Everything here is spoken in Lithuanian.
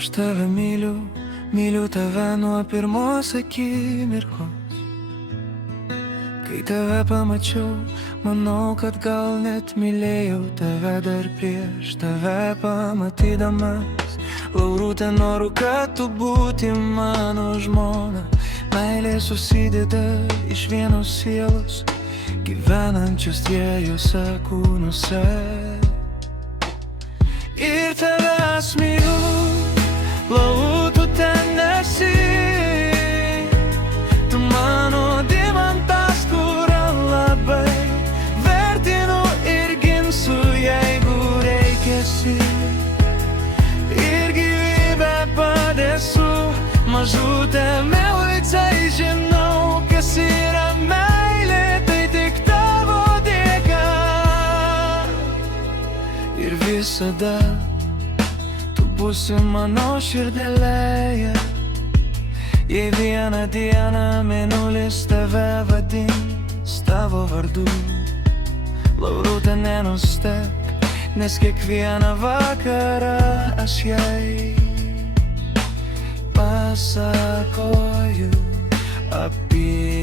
Aš tave myliu, myliu tave nuo pirmos akimirkos. Kai tave pamačiau, manau, kad gal net mylėjau tave dar prieš tave pamatydamas. Laurutė, noriu, kad tu būti mano žmona. Meilė susideda iš vienos sielos, gyvenančios dviejose kūnuose. Ir tavęs myliu, Lauru, ten esi. Tu mano diamantas, kurą labai vertinu ir ginsiu, jeigu reikėsi. Ir gyvybę padėsiu mažutė meilucei, žinau, kas yra meilė, tai tik tavo dėka. Ir visada tu būsi mano širdelėje. Jei vieną dieną mėnulis tave vadins tavo vardu, Laurutė, nenustebk, nes kiekvieną vakarą aš jai pasakoju apie